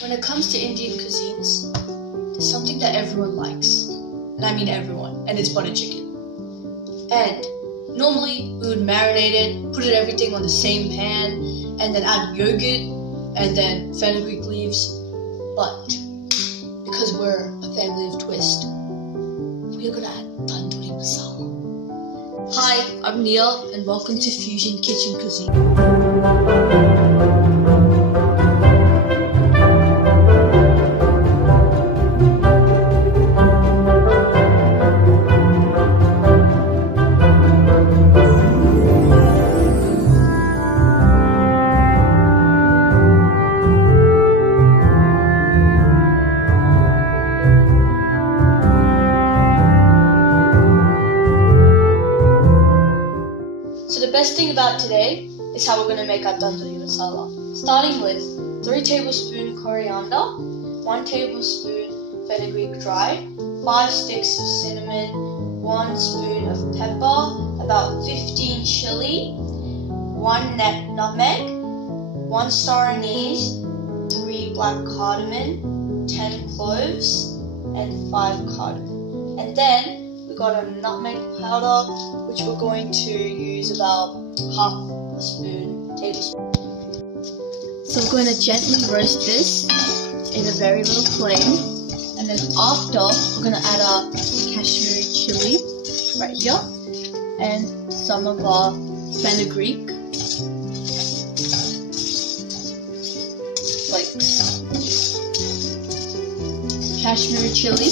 When it comes to Indian cuisines, there's something that everyone likes. And I mean everyone, and it's butter chicken. And normally we would marinate it, put everything on the same pan, and then add yogurt, and then fenugreek leaves. But because we're a family of twist, we are gonna add Tandoori Masala. Hi, I'm Neil, and welcome to Fusion Kitchen Cuisine. So the best thing about today is how we're going to make our Tandoori Masala. Starting with 3 tablespoons coriander, 1 tablespoon fenugreek dried, 5 sticks of cinnamon, 1 spoon of pepper, about 15 chili, 1 nutmeg, 1 star anise, 3 black cardamom, 10 cloves, and 5 cardamom. And then we got a nutmeg powder, which we're going to use about half a tablespoon. So we're going to gently roast this in a very little flame, and then after we're going to add our Kashmiri chili right here and some of our fenugreek flakes, Kashmiri chili,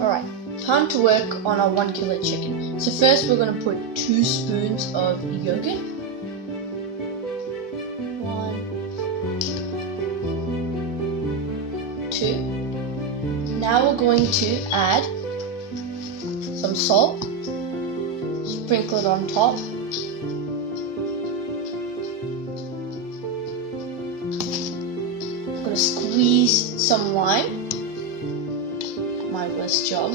Alright, time to work on our 1 kilo chicken. So first we're going to put 2 spoons of yogurt. 1, 2. Now we're going to add some salt, sprinkle it on top. I'm going to squeeze some lime. My worst job.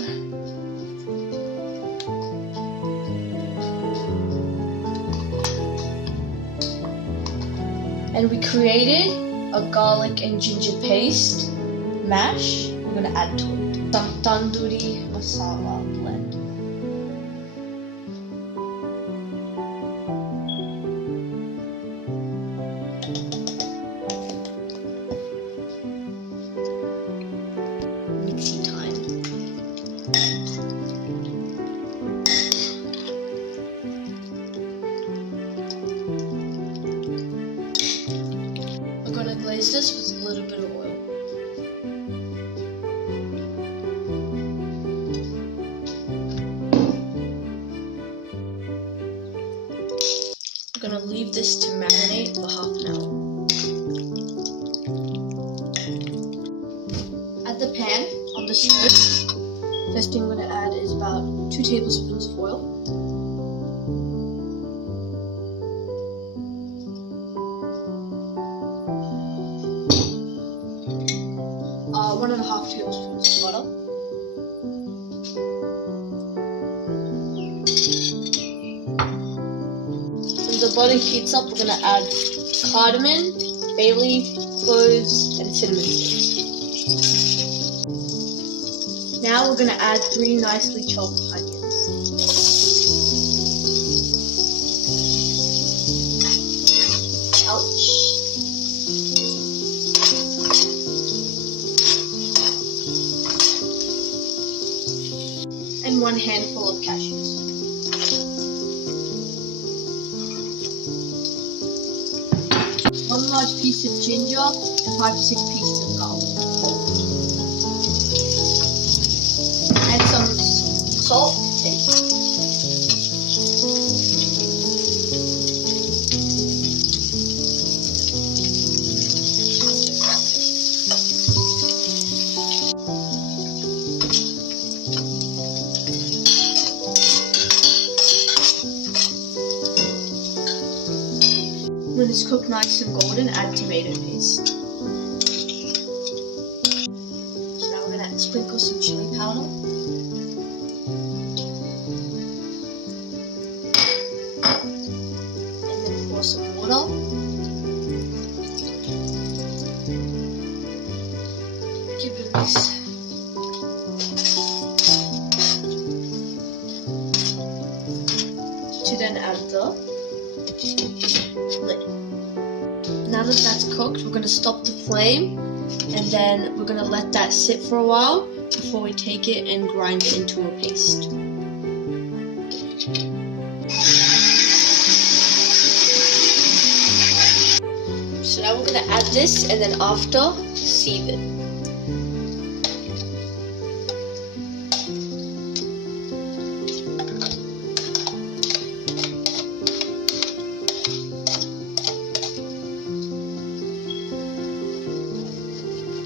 And we created a garlic and ginger paste mash. We're going to add to it some Tandoori Masala blend. Mixing time. We're going to glaze this with a little bit of oil. We're going to leave this to marinate for half an hour. Add the pan on the stove. First thing I'm going to add is about 2 tablespoons of oil. 1.5 tablespoons of butter. When the butter heats up, we're going to add cardamom, bay leaf, cloves, and cinnamon sticks. Now we're going to add 3 nicely chopped onions. Ouch. And 1 handful of cashews. One large piece of ginger and 5 to 6 pieces of garlic. Add some salt to taste. When it's cooked nice and golden, add tomato paste. So now we're gonna sprinkle some chili powder. And then pour some water. Give it a mix. To then add the lid. Now that that's cooked, we're going to stop the flame and then we're going to let that sit for a while before we take it and grind it into a paste. So now we're going to add this and then after, sieve it.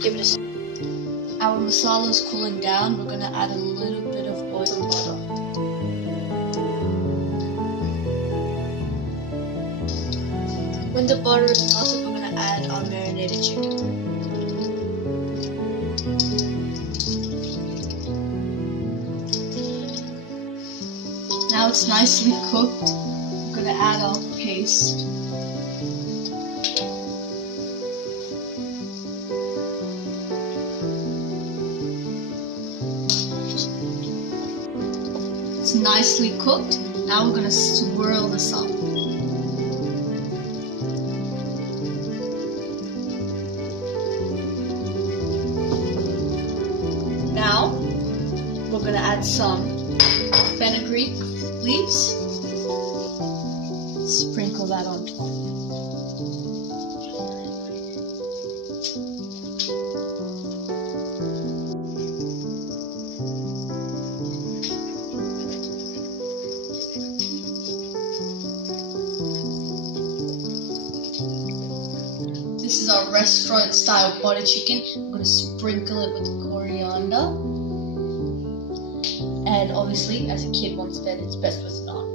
Give it a second. Our masala is cooling down. We're going to add a little bit of oil and butter. When the butter is melted, we're going to add our marinated chicken. Now it's nicely cooked. We're going to add our paste. It's nicely cooked. Now we're going to swirl this up. Now we're going to add some fenugreek leaves. Sprinkle that on top. This is our restaurant style butter chicken. I'm going to sprinkle it with coriander. And obviously, as a kid once said, it's best with naan.